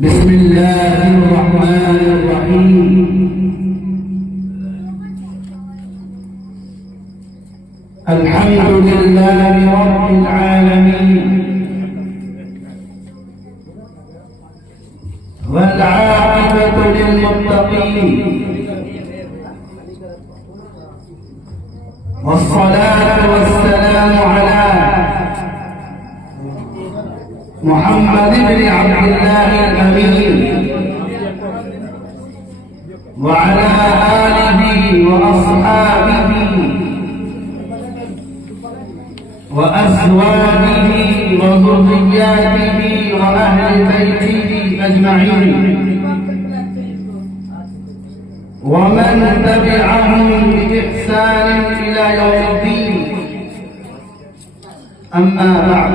बिस्मिल्लाहिर्रहमानिर्रहीम। अल्हम्दुलिल्लाहि रब्बिल आलमीन वल आक़िबतु लिल मुत्तक़ीन वस्सलातु वस्सलामु अला मुहम्मद इब्न अब्दिल्लाह अल-अमीन व अला आलिहि व अस्हाबिहि व अज़वाजिहि व ज़ुर्रिय्यातिहि व अहलि बैतिहि अजमईन व मन तबिअहुम बिइहसान इला यौमिद्दीन। अम्मा बअद,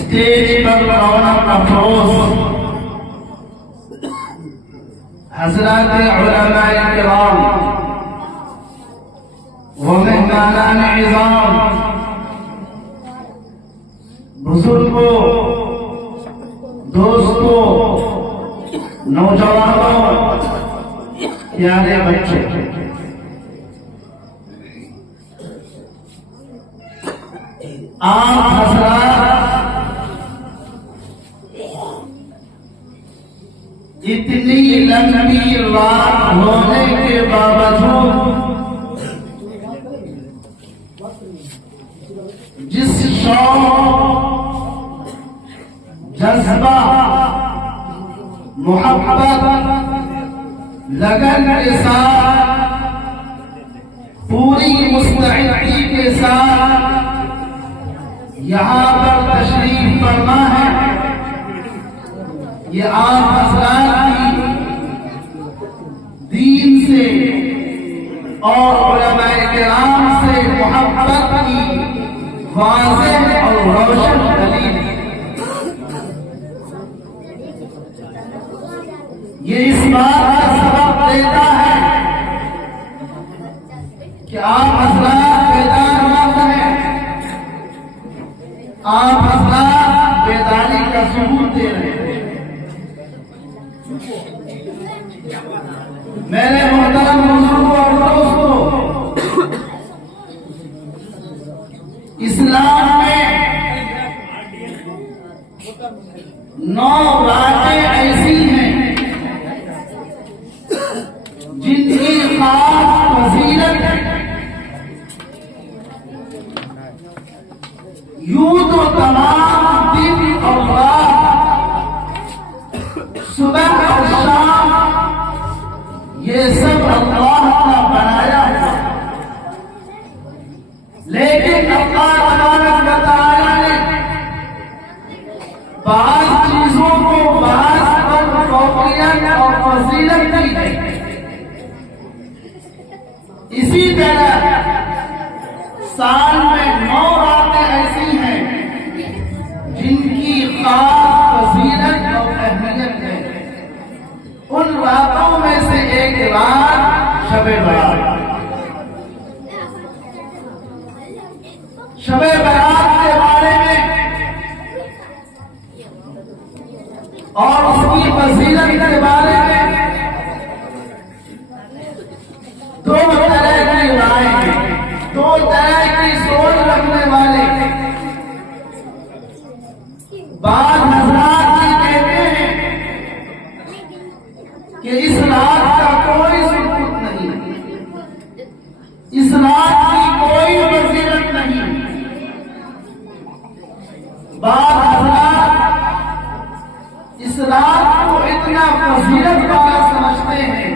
स्टेज पर रौनक अफरोज हज़रात उलमाए किराम व मेहमानान इज़ाम, बुजुर्गों, दोस्तों, नौजवानों, प्यारे बच्चे, आप हज़रात इतनी लंबी रात होने के बावजूद जिस शौक, जज्बा, मोहब्बत, लगन के साथ, पूरी मुस्तैदी के साथ यहाँ पर तशरीफ फरमा है, ये आप हज़रात की दीन से और उलमाए किराम से मोहब्बत की वाज़ेह और रोशन दलील। ये इस बात का सबब देता है कि आप हज़रात बेदार मर्द हैं, आप हज़रात बेदारी का सबूत दे रहे हैं। मेरे मोहतरम बुजुर्गों और दोस्तों, इस्लाम में 9 रातें ऐसी हैं जिनकी खास फजीलत है। यूं तो तमाम दिन और रात, सुबह और शाम, ये सब अल्लाह का बनाया है, लेकिन अल्लाह तबारक व तआला ने बाज़ चीजों को बाज़ पर फौकियत और फजीलत दी है। इसी तरह साल में 9 रातें ऐसी हैं जिनकी खास फजीलत और अहमियत है। उन रातों में से के बाद शबे बारात। शबे बारात के बारे में और उसकी फजीलत के बारे में दो तरह की राय है, दो तरह की सोच रखने वाले। बाद हजरात जी कहते हैं कि इस रात का कोई सबूत नहीं, इस रात की कोई फजीलत नहीं। बाद हजरात इस रात को इतना फजीलत वाला समझते हैं,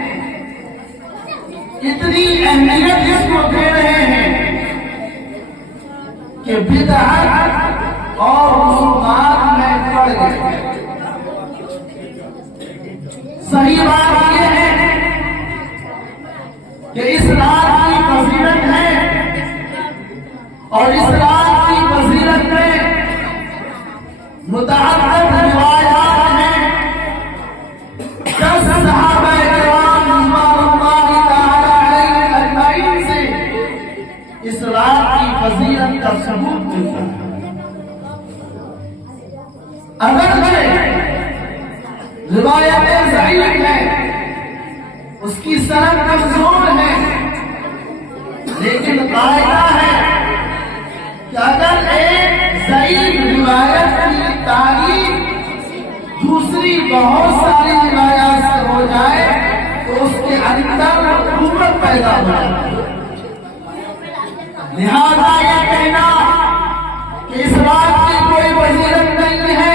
इतनी अहमियत इसको दे रहे हैं कि बिदअत और रसूमात में पड़ गए। सही बात यह है कि इस रात की फजीलत है और इस रात की फजीलत में मुतअद्दिद रिवायात हैं। 10 सहाबा किराम रिज़वानुल्लाहि तआला अलैहिम अजमईन से इस रात की फजीलत का सबूत मिलता है। अगर रिवायतें ज़ईफ़ हैं, उसकी सनद कमजोर है, लेकिन कायदा है कि अगर एक ज़ईफ़ रिवायत की तारीफ दूसरी बहुत सारी रिवायत से हो जाए तो उसके अंदर कुव्वत पैदा हो जाए। लिहाजा यह कहना कि इस बात की कोई फजीलत नहीं है,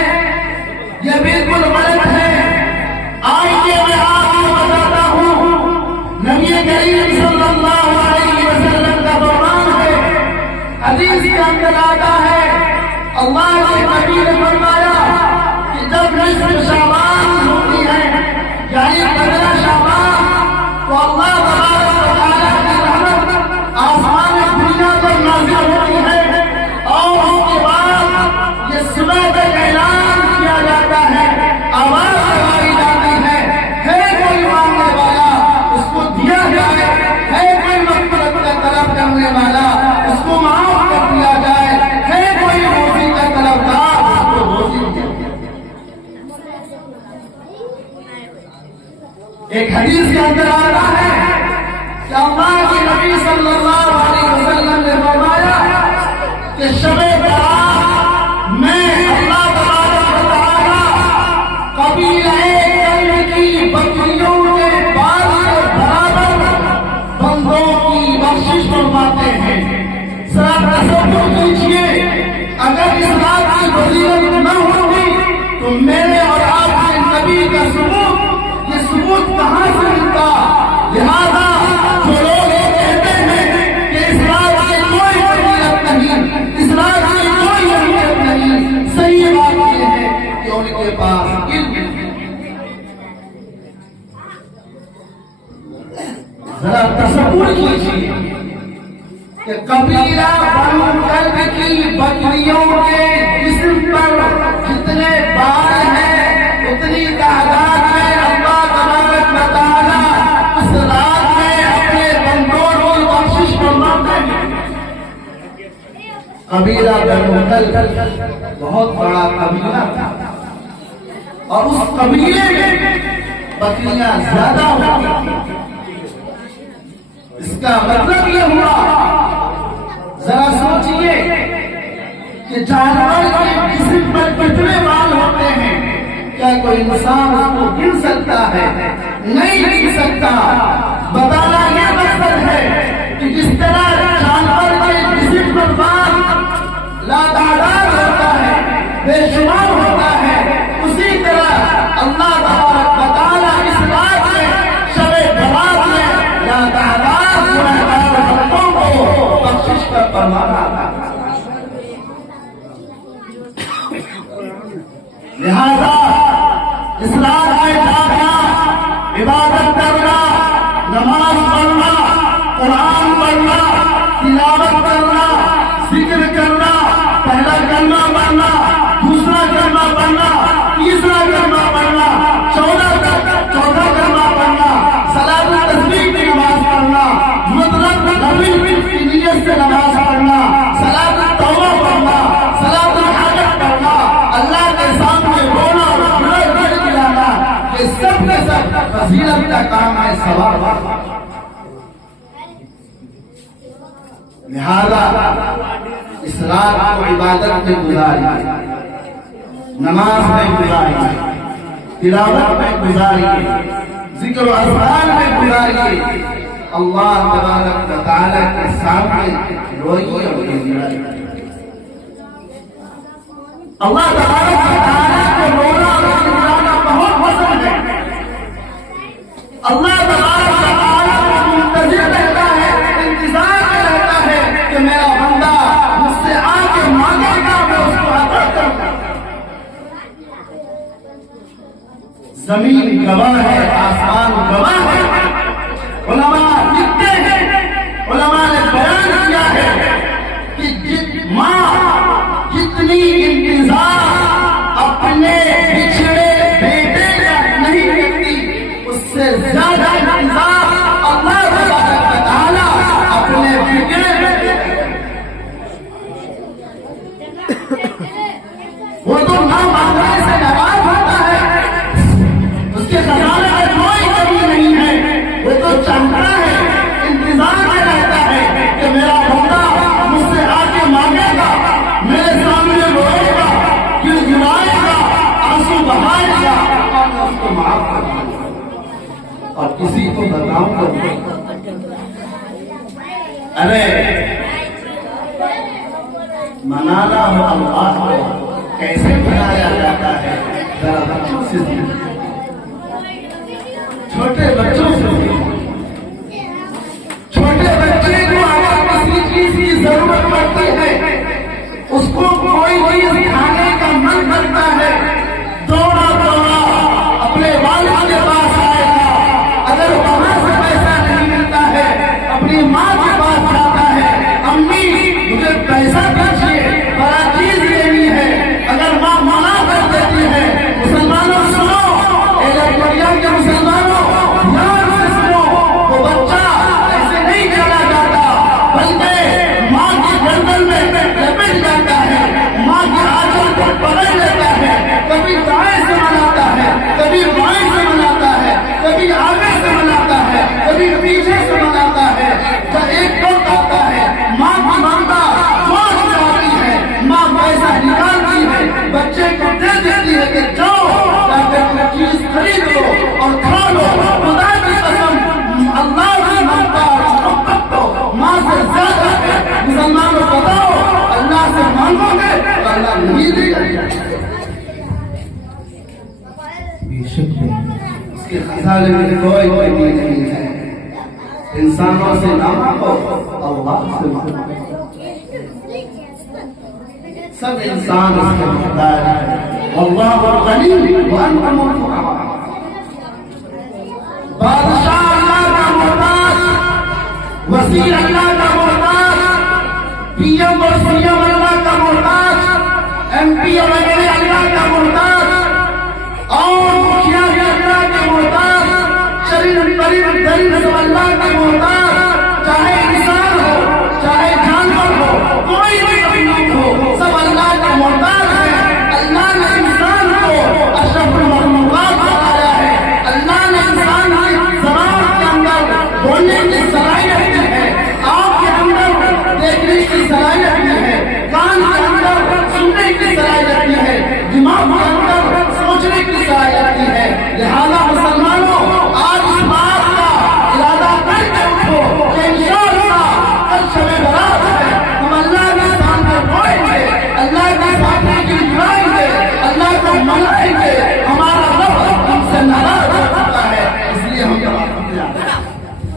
यह बिल्कुल गलत है। आइए मैं आपको बताता हूँ, नबी करीम सल्लल्लाहु अलैहि वसल्लम का फरमान है, हदीस के अंदर आता है, अल्लाह के नबी ने फरमाया कि जब निस्फ शाबान होती है, यानी 15 शाबान, तो अल्लाह तबारक व तआला की रहमत आसमान दुनिया पर नाज़िल होती है और उसके बाद ये सुबह तक ऐलान किया जाता है, आवाज लगाई जाती है कोई मांगने वाला उसको दिया जाए, है कोई मग़फ़िरत का तलब करने वाला उसको माफ कर दिया जाए, है कोई रोज़ी का तलबगार उसको रोज़ी दिया जाए। एक हदीस के अंदर आता है कि अल्लाह के नबी सल्लल्लाहु अलैहि वसल्लम ने फरमाया कि शबे बारात में अल्लाह तबारक व तआला कबीला की बकरियों के बाल के बराबर बंदों की बख्शिश फरमाते हैं। जरा तसव्वुर कीजिए, अगर इस बात की फजीलत न होती तो मेरे और आपके नबी का सबूत, ये सबूत कहां से मिलता। लिहाजा जो लोग कहते हैं कि इस रात की कोई फजीलत नहीं, इस रात की कोई अहमियत नहीं, सही बात यह है कि उनके पास इल्म। जरा तसव्वुर कीजिए कि कबीला बनु कल्ब की बकरियों के जिस्म पर जितने बाल हैं उतनी तादाद में अल्लाह तबारक व तआला उस रात में अपने बंदों की बख्शिश फरमाते हैं। कबीला बनु कल्ब बहुत बड़ा कबीला था और उस कबीले में बकरियां ज्यादा होती थी। इसका मतलब यह हुआ, जरा सोचिए कि जानवर के जिस्म पर कितने बाल होते हैं, क्या कोई इंसान उसको गिन सकता है? नहीं गिन सकता। बताना यह मकसद है कि जिस तरह जानवर के जिस्म पर बाल लातादाद होता है, बेशुमार होता है, उसी तरह अल्लाह तबारक व तआला इस रात में शबे बारात में लातादाद गुनहगार बंदों को बख्शिश का फरमाना था। लिहाजा इस रात में जागना, इबादत करना, नमाज पढ़ना, कुरान पढ़ना, तिलावत करना, जिक्र करना, पहला कलमा पढ़ना, दूसरा कलमा पढ़ना, तीसरा कलमा पढ़ना, 14 कलमा पढ़ना, सलात फजीलत का काम है सवाब। लिहाजा इस रात को इबादत में गुजारिए, नमाज में गुजारिए, तिलावत में गुजारिए, जिक्र व अज़कार में गुजारिए। अल्लाह तबारक व तआला के सामने रोइए और गिड़गिड़ाइए। अल्लाह तबारक व तआला को रोना और गिड़गिड़ाना बहुत पसंद है। अल्लाह तबारक व तआला को मुंतज़िर रहता है, इंतजार में रहता है कि मेरा बंदा मुझसे आके मांगेगा, मैं उसको अता करूंगा। जमीन गवाह है, आसमान गवाह है। उलमा लिखते हैं, उलमा ने बयान किया है कि माँ जितनी इंतजार अपने बिछड़े बेटे का नहीं करती, उससे ज्यादा इंतजार अल्लाह तबारक व तआला अपने बिगड़े बेटे वो तो ना मांगने से नाराज होता है, उसके खजाने में कोई कमी नहीं है। वो तो चाहता है, इंतजार में रहता है कि मेरा बंदा मुझसे आके मांगेगा, मेरे सामने रोएगा, गिड़गिड़ाएगा, आंसू बहाएगा और मैं उसको माफ कर दूंगा और किसी को बताऊंगा। अरे मनाना हो अल्लाह को कैसे मनाया जाता है, जरा बच्चों से सीखो, छोटे बच्चों से सीखो। छोटे बच्चे को अगर किसी चीज की जरूरत पड़ती है, उसको कोई चीज खाने का मन करता है, दौड़ा दौड़ा अपने वालिद के पास आएगा। अगर वहां से पैसा नहीं मिलता है, अपनी माँ के पास जाता है, अम्मी मुझे पैसा दीजिए, बड़ा चीज लेनी है। अगर माँ मना कर देती है, मुसलमानों सुनो, एलर्जिया के मुसलमानों ध्यान से सुनो, वो बच्चा ऐसे नहीं चला जाता, बल्कि माँ की गर्दन में लपेट जाता है, माँ के आंचल को पकड़ लेता है। कभी दाएं से मनाता है, कभी बाएं से मनाता है, कभी आगे से मनाता है, कभी पीछे से मनाता है। जब एक वक्त आता है, माँ की ममता जोश में आती है, माँ पैसा निकालती है, बच्चे को दे देती है कि जाओ जाकर चीज खरीद लो और खा लो। खुदा की कसम, अल्लाह की ममता और मोहब्बत तो माँ से ज्यादा है। मुसलमानों बताओ, अल्लाह से मांगोगे तो अल्लाह नहीं देगा, उसके खजाने में कोई कमी नहीं है। इंसानों से ना मांगो, अल्लाह से मांगो। सब इंसान उसके मुहताज है। अल्लाह गनी व अंतुम फुक़रा। बादशाह अल्लाह का मुहताज, वज़ीर अल्लाह का मुहताज, पीएम और सीएम अल्लाह का मुहताज, एमपी और एमएलए अल्लाह का मुहताज और मुखिया भी अल्लाह के मुहताज, शरीर करीब दलील सब अल्लाह के मुहताज। चाहे इंसान हो, चाहे जानवर हो, कोई भी मखलूक हो, सब अल्लाह का मुहताज है। अल्लाह ने इंसान को अशरफुल मखलूकात बनाया है। अल्लाह ने इंसान की ज़बान के अंदर बोलने की सलाहियत है, आँख के अंदर देखने की सलाहियत है, कान के अंदर सुनने की सलाहियत है, दिमाग के अंदर सोचने की सलाहियत है। लिहाजा मुसलमानों, आज इस बात का इरादा करके उठो कि इंशाअल्लाह कल शब बारात है, हम अल्लाह के सामने रोएंगे, अल्लाह के सामने गिड़गिड़ाएंगे, अल्लाह को मनाएंगे। हमारा रब हमसे नाराज हो चुका है, इसलिए हम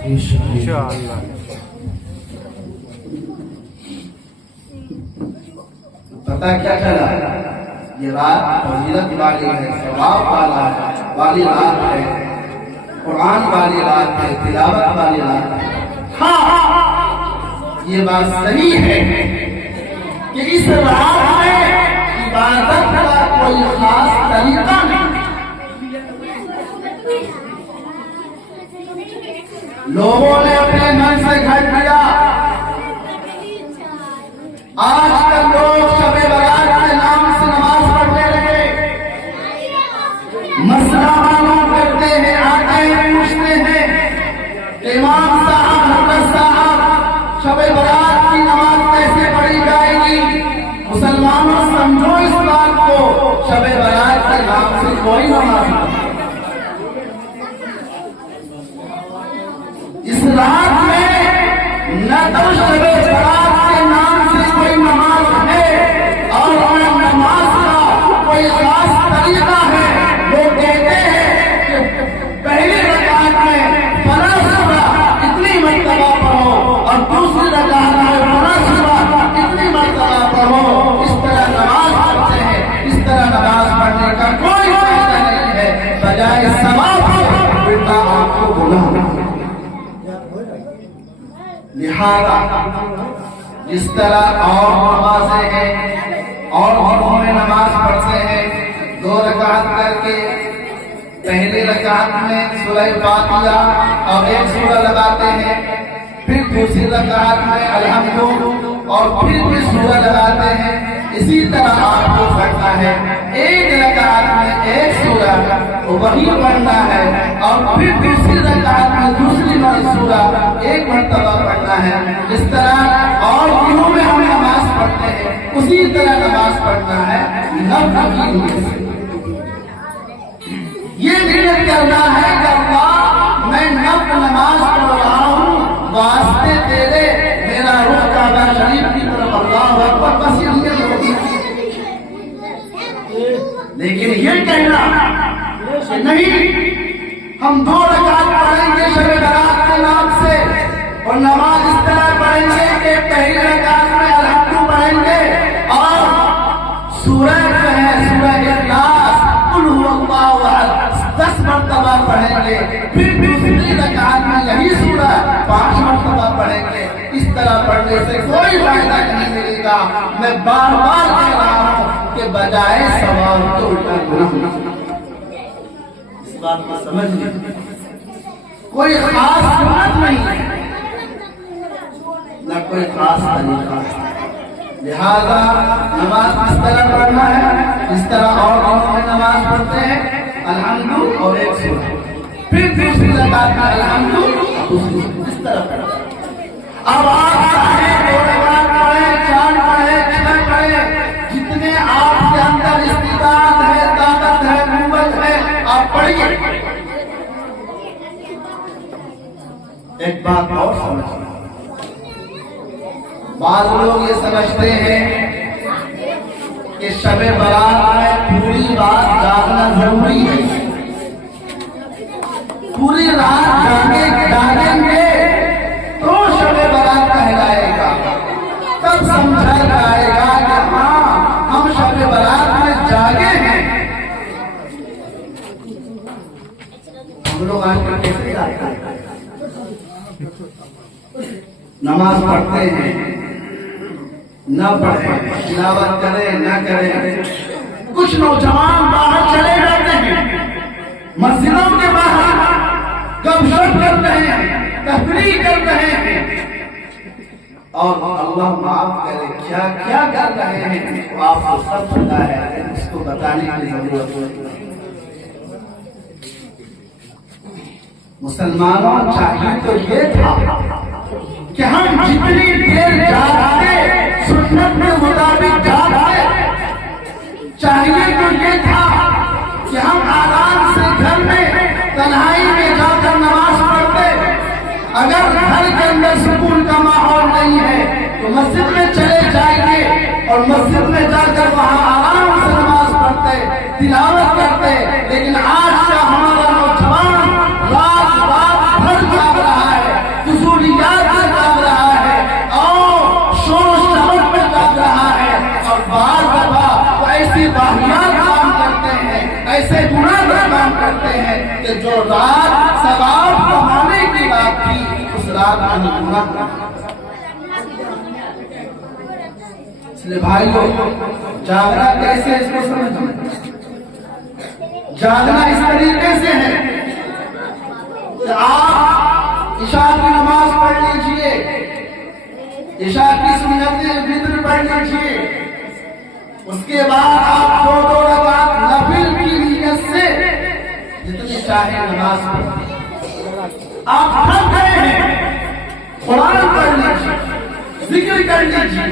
इंशाअल्लाह। पता क्या चला, ये रात फजीलत वाली है, सवाब वाली रात है, कुरान वाली रात है, तिलावत वाली रात है। हाँ, ये बात सही है कि इस रात में इबादत का कोई खास तरीका नहीं। लोगों ने अपने मन से घर किया। आजकल लोग शब बारात के नाम से नमाज पढ़ने लगे, मसला मालूम करते हैं, आते हैं इमाम साहब, हजरत साहब, शब-ए बारात की नमाज कैसे पढ़ी जाएगी? मुसलमानों समझो इस बात को, शब-ए बारात के नाम से कोई नमाज नहीं। इस रात में न तो शब-ए बारात के नाम से कोई नमाज है और न नमाज का कोई खास तरीका है। लोग कहते हैं कि पहली रकात में फला सूरा इतनी मर्तबा पढ़ो और दूसरी रकात में फला सूरा इतनी मर्तबा पढ़ो। इस तरह नमाज पढ़ते हैं। इस तरह नमाज पढ़ने का कोई फायदा नहीं है, बजाय सवाब के उल्टा आपको गुनाह। लिहाजा जिस तरह और नमाजें हैं और घरों में नमाज पढ़ते हैं, 2 रकात करके पहली रकात में सूरह फातिहा और 1 सूरा लगाते हैं, फिर दूसरी रकात में अल्हम्दुलिल्लाह और फिर भी सूरा लगाते हैं। इसी तरह आपको पढ़ना है। 1 रकात में 1 सूरा वही पढ़ना है और फिर दूसरी रकात में दूसरी सूरा 1 मर्तबा पढ़ना है। जिस तरह और दिनों में हम नमाज पढ़ते हैं, उसी तरह नमाज पढ़ना है। नफ्ल की नीयत से ये नियत करना है कि अल्लाह मैं नफ्ल नमाज पढ़ रहा हूँ, वास्ते तेरे मेरा रुख काबा शरीफ की तरफ अल्लाहु अकबर, बस ये नियत होती है। लेकिन ये कहना कि नहीं हम 2 रकात पढ़ेंगे शब-ए बारात के नाम से और नमाज इस तरह पढ़ेंगे कि पहली रकात में अल्हम्दुलिल्लाह पढ़ेंगे और सूरह जो है सूरह इखलास कुल हुवल्लाहु अहद 10 मर्तबा पढ़ेंगे, फिर दूसरी रकात में यही सूरह 5 मर्तबा पढ़ेंगे। इस तरह पढ़ने से कोई फायदा नहीं मिलेगा। मैं बार बार कह रहा हूँ कि बजाय सवाब तो उल्टा गुनाह। इस बात को समझ लीजिए, कोई खास सुन्नत नहीं है, न कोई खास तरीका है। लिहाजा नमाज किस तरह पढ़ना है, इस तरह और में नमाज पढ़ते हैं अल्हम्दुलिल्लाह और 1 सूरा, फिर दूसरी रकात में अल्हम्दुलिल्लाह दूसरी, इस तरह पढ़ते हैं। अब आप चाहे 2 रकात पढ़े, 4 पढ़े, 6 पढ़े, जितने आपके अंदर इस्तिताअत है, ताकत है, कुव्वत है, आप पढ़िए। एक बात और समझिए, बाद लोग ये समझते हैं कि शब-ए बारात में पूरी रात जागना जरूरी है, पूरी रात जागेंगे तो शब-ए बारात कहलाएगा, तब समझा जाएगा कि हाँ हम शब-ए बारात में जागे हैं। हम लोग आजकल कैसे जाते हैं? नमाज पढ़ते हैं, न पढ़े, तिलावत करें न करें। कुछ नौजवान बाहर चले जाते हैं, मस्जिदों के बाहर गपशप करते हैं, तकरीर करते हैं और अल्लाह माफ करे क्या क्या कर रहे हैं, वो आपको सब पता है, इसको बताने की जरूरत नहीं। मुसलमानों चाहिए तो ये था कि हम जितनी देर जागते सुन्नत के मुताबिक जागते, चाहिए तो ये था कि हम आराम से घर में तन्हाई में जाकर नमाज पढ़ते। अगर घर के अंदर सुकून का माहौल नहीं है तो मस्जिद में चले जाएंगे और मस्जिद में जाकर वहां आराम से नमाज पढ़ते, तिलावत करते। लेकिन आज का हमारा नौजवान रात रात भर जाग रहा है, फुजूलियात में जाग रहा है और शोर शराबा में जाग रहा है और बार बार वो ऐसी वाहियात काम करते हैं, ऐसे गुनाह काम करते हैं कि जो रात सवाब कमाने की रात थी उस रात में गुनाह। इसलिए भाइयों, जागना कैसे, इसको समझिए। जागना इस तरीके से है कि आप इशा की नमाज पढ़ लीजिए, इशा की सुन्नतें वित्र पढ़ लीजिए, उसके बाद आप 2 रकात नफिल की नियत से जितनी चाहे नमाज पढ़िए। आप थक गए हैं, कुरान पढ़ लीजिए, जिक्र कर लीजिए।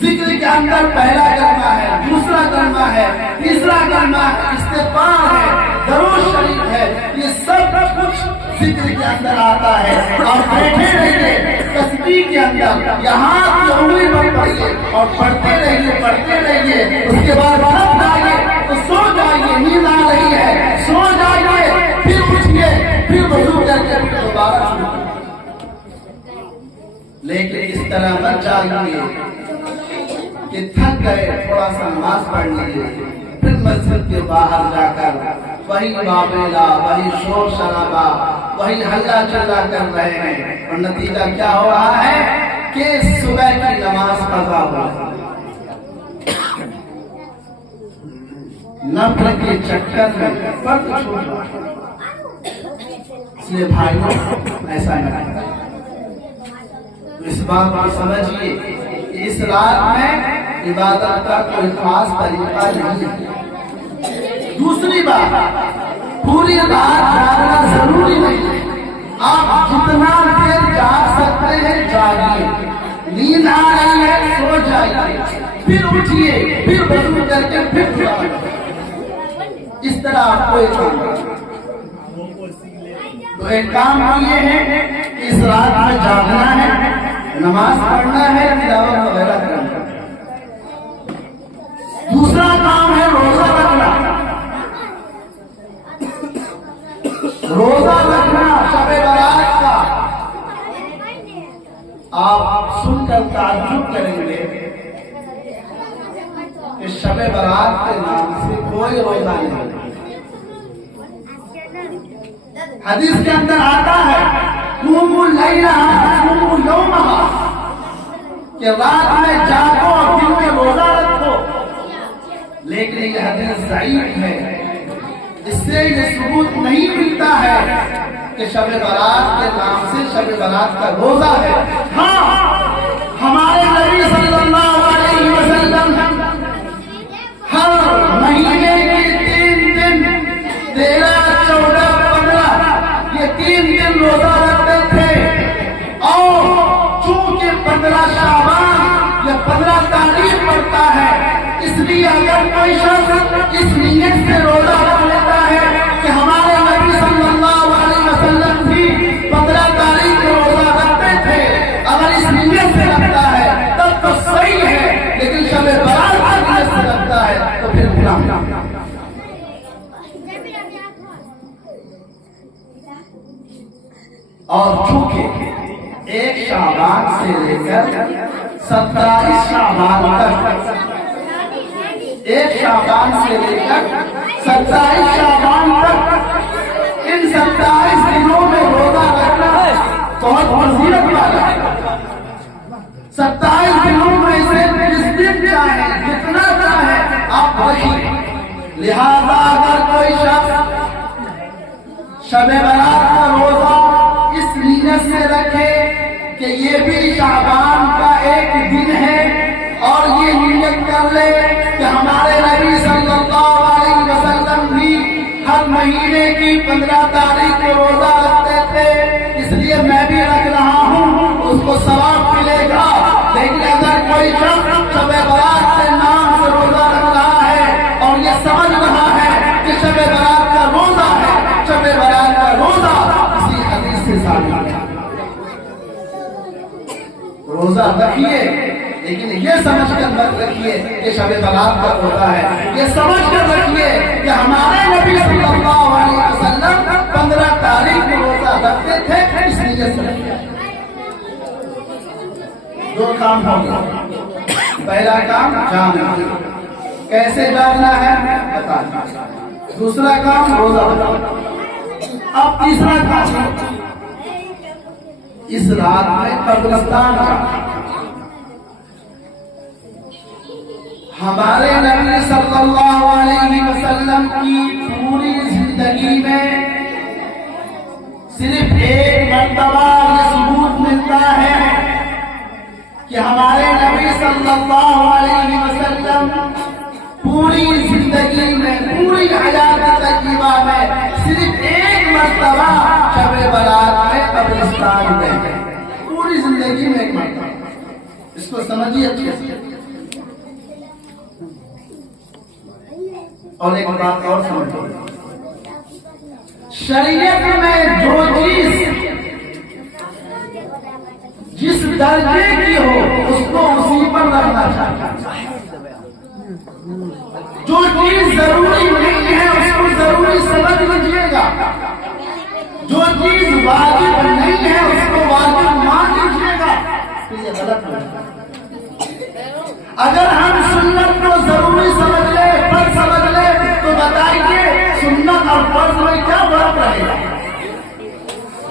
जिक्र के अंदर पहला कलमा है, दूसरा कलमा है, तीसरा कलमा है, इस्तिग़फ़ार है, दरूद शरीफ है, ये सब कुछ जिक्र के अंदर आता है। और बैठे रहिए तस्बीह के अंदर, यहाँ की उंगली पर पड़िए और पढ़ते रहिए। उसके बाद थक जाइए तो सो जाइए, नींद आ रही है सो जाइए, फिर उठिए, फिर वज़ू करके फिर दोबारा शुरू। लेकिन इस तरह मत जाइए कि थक गए, थोड़ा सा नमाज पढ़ लीजिए, फिर मस्जिद के बाहर जाकर वही मामला, वही शोर शराबा, वही हल्ला चिल्ला कर रहे हैं। और नतीजा क्या हो रहा है कि सुबह की नमाज कज़ा हो रही है। नफल के चक्कर में फर्क छूट रहा है। इसलिए भाइयों ऐसा नहीं, इस बात को समझिए कि इस रात में इबादत का कोई खास तरीका नहीं है। दूसरी बात, पूरी रात जागना जरूरी नहीं है। आप जितना देर जाग सकते हैं जागिए, नींद आ रही है सो जाइए, फिर उठिए, फिर वज़ू करके फिर जाइए। इस तरह आपको एक तो एक काम ये है कि इस रात में जागना है, नमाज पढ़ना है, तिलावत वगैरह करना है। दूसरा काम है रोजा रखना। रोजा रखना शब-ए बारात का आप सुनकर ताज्जुब करेंगे कि शब-ए बारात के नाम से कोई रोजा नहीं। हदीस के अंदर आता है कि रात में जागो और दिन में रोजा रखो, लेकिन ये हदीस ज़ईफ है। इससे ये सबूत नहीं मिलता है कि शब-ए बारात के नाम से शब-ए बारात का रोजा है। हाँ, हमारे नबी सल्लल्लाहु अलैहि वसल्लम हर महीने के 3 दिन 13, 14, 15 ये 3 दिन रोजा रखते थे। और चूंकि 15 शाबान या 15 तारीख पड़ता है, इसलिए अगर कोई शख्स इस नीयत से रोजा रख लेता है कि हमारे नबी सल्लल्लाहु अलैहि वसल्लम भी 15 तारीख को रोजा रखते थे, अगर इस नीयत से रखता है तब तो सही है, लेकिन शब-ए बारात की नीयत से रखता है तो फिर गुनाह। और चूंकि 1 शाबान से लेकर 27 शाबान तक, 1 शाबान से लेकर 27 शाबान तक, इन 27 दिनों में रोजा रखना बहुत फजीलत वाला है। 27 दिनों में से जिस दिन चाहे, जितना चाहे आप रखिए। लिहाजा अगर कोई शख्स शब-ए बारात का रोजा इस नीयत से रखे कि ये भी शाबान का एक दिन है, और ये नीयत कर ले कि हमारे नबी सल्लल्लाहु अलैहि वसल्लम भी हर महीने की 15 तारीख को रोजा रखते थे, इसलिए मैं भी रख रहा हूँ, उसको सवाब मिलेगा। लेकिन अगर कोई शख्स शब-ए बारात के नाम से रोजा रख रहा है और ये समझ रहा है कि शब-ए बारात का रोजा है, शब-ए बारात का रोजा इसी हदीस से साबित है। रोजा रखिए, लेकिन ये समझकर मत रखिए कि शब-ए बारात का रोजा है। ये समझकर रखिए कि हमारे नबी सल्लल्लाहु अलैहि वसल्लम 15 तारीख को रोजा रखते थे, इसलिए से 2 काम हो गए। पहला काम जानना, कैसे जानना है बता दीजिए। दूसरा काम रोजा रखना। अब तीसरा काम, इस रात में कब्रिस्तान जाना। हमारे नबी सल्लल्लाहु अलैहि वसल्लम की पूरी जिंदगी में सिर्फ एक मर्तबा ये सबूत मिलता है कि हमारे नबी सल्लल्लाहु अलैहि वसल्लम पूरी जिंदगी में, पूरी हयात तज्जिबा में सिर्फ एक मर्तबा शब-ए बारात में इसको समझिए अच्छे से। और एक बात और समझिए, शरीयत में जो चीज जिस दर्जे की हो उसको उसी पर रखना चाहिए। जो चीज जरूरी नहीं है उसको जरूरी समझ लीजिएगा, जो चीज वाजिब नहीं है उसको वाजिब मान लीजिएगा। ये गलत है। अगर हम सुन्नत को जरूरी समझ ले, फर्ज समझ ले, तो बताइए सुन्नत और फर्ज में क्या फर्क रहेगा?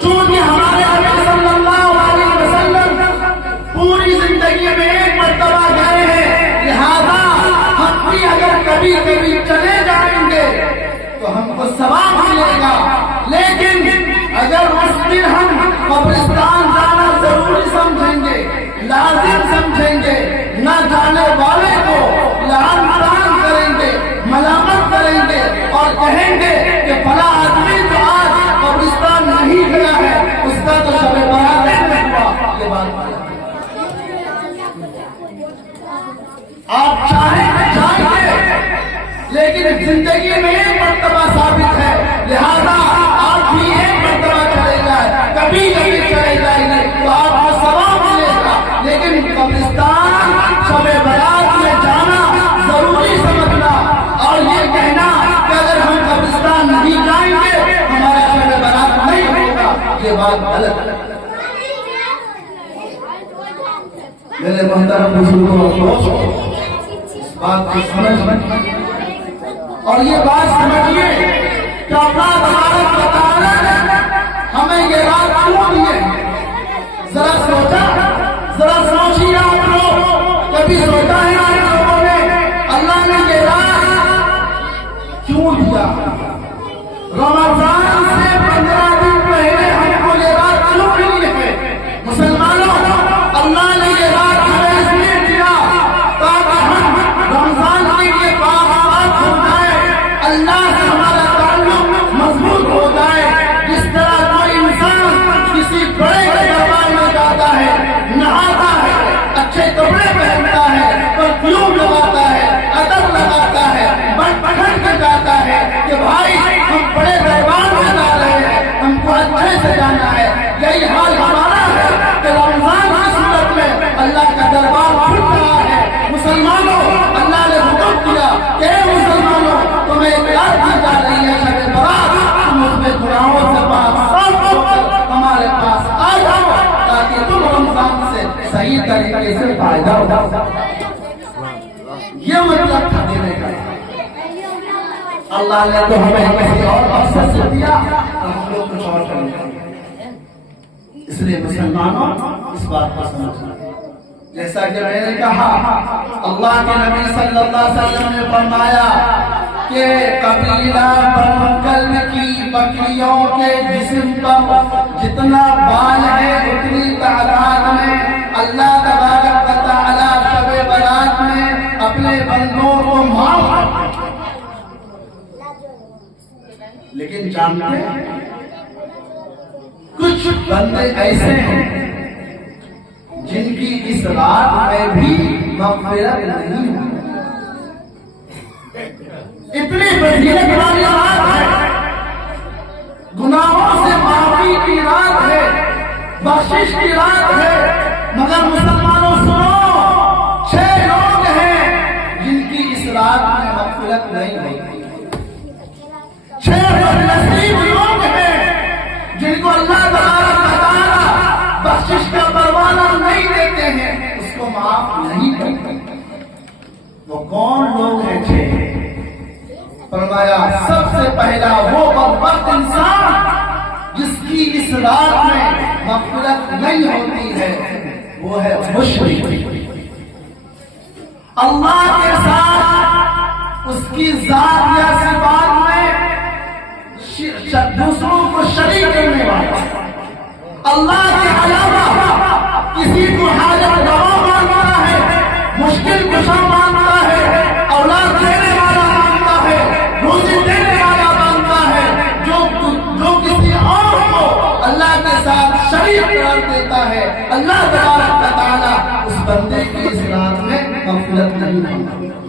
क्योंकि हमारे नबी सल्लल्लाहु अलैहि वसल्लम पूरी जिंदगी में एक मर्तबा गए हैं, लिहाजा हम भी अगर कभी कभी चले जाएंगे तो हमको सवाब मिलेगा। लेकिन अगर उस दिन हम कब्रिस्तान जाना जरूरी समझेंगे, लाजिम समझेंगे, न जाने वाले को लान तान करेंगे, मलामत करेंगे और कहेंगे कि फला आदमी तो आज कब्रिस्तान नहीं गया है, उसका तो शब बारात नहीं हुआ। ये बात आप चाहें जाएंगे, लेकिन जिंदगी में एक मर्तबा साबित है, लिहाजा आप भी एक मर्तबा चले जाए, कभी कभी चले जाएंगे तो आपको सवाब मिलेगा। लेकिन कब्रिस्तान शब बारात में जाना जरूरी समझना और ये कहना कि अगर हम कब्रिस्तान नहीं जाएंगे हमारा शब बारात नहीं होगा, ये बात गलत है। मेरे मोहतरम बुजुर्गों, बात को समझ और ये बात समझिए कि अल्लाह तबारक व तआला ने हमें ये रात क्यों दी है। जरा सोचिए आप लोग, कभी सोचा है आप लोगों ने अल्लाह ने ये रात क्यों दिया? रमजान से 15 दिन पहले हमको ये रात क्यों मिली है? मुसलमानों, अल्लाह ने ये रात हमें इसलिए दिया ताकि हम रमजान के लिए बात हो जाए, अल्लाह से हमारा ताल्लुक मजबूत हो जाए। जिस तरह कोई इंसान किसी बड़े के दरबार में जाता है, नहाता है, अच्छे कपड़े पहनता है, परफ्यूम लगाता है, अदब लगाता है, पकड़ के जाता है कि भाई हम बड़े दरबार में जा रहे हैं, हमको अच्छे से जाना है। यही हाल हमारा है कि रमजान की सूरत में अल्लाह का दरबार खुल रहा है। मुसलमानों, अल्लाह ने हुक्म दिया कि मुसलमानों तुम्हें एक रात दी जा रही है शब बारात, तुम उसमें गुनाहों से साफ होकर हमारे पास आ जाओ ताकि तुम रमजान से सही तरीके से फायदा उठा सको। ये मतलब था देने का। अल्लाह ने तो हमें कहीं और अवसर से दिया और हम लोग कुछ और करेंगे। इसलिए मुसलमानों इस बात को समझना। जैसा कि मैंने कहा, अल्लाह के नबी सल्लल्लाहु अलैहि वसल्लम ने फरमाया कि कबीला बनु कल्ब की बकरियों के जिस्म पर जितना बाल है उतनी तादाद में अल्लाह तबारक व तआला शब बारात में अपने बंदों को माफ। लेकिन जानते हैं कुछ बंदे ऐसे हैं जिनकी इस रात में भी मग़फ़िरत नहीं हुई। इतनी फजीलत वाली रात है, गुनाहों से माफी की रात है, बख्शिश की रात है, मगर मुसलमानों सुनो, 6 लोग हैं जिनकी इस रात में मग़फ़िरत नहीं हुई। 6 बदनसीब लोग हैं जिनको अल्लाह तबारक व तआला बख्शिश का परवाना नहीं देते हैं, उसको माफ नहीं करते। वो कौन लोग हैं? 6। फरमाया सबसे पहला वो बदबख्त इंसान जिसकी इस रात में मग़फ़िरत नहीं होती है, वो है मुशरिक। अल्लाह के साथ उसकी जात या सिफात में दूसरों को शरीक करने वाला, अल्लाह के अलावा किसी को हाजत रवा मानता है, मुश्किल कुशा मानता है, औलाद देने वाला मानता है, रोजी देने वाला मानता है, जो किसी और को अल्लाह के साथ शरीक करार देता है, अल्लाह तबारक व तआला उस बंदे लीजिए।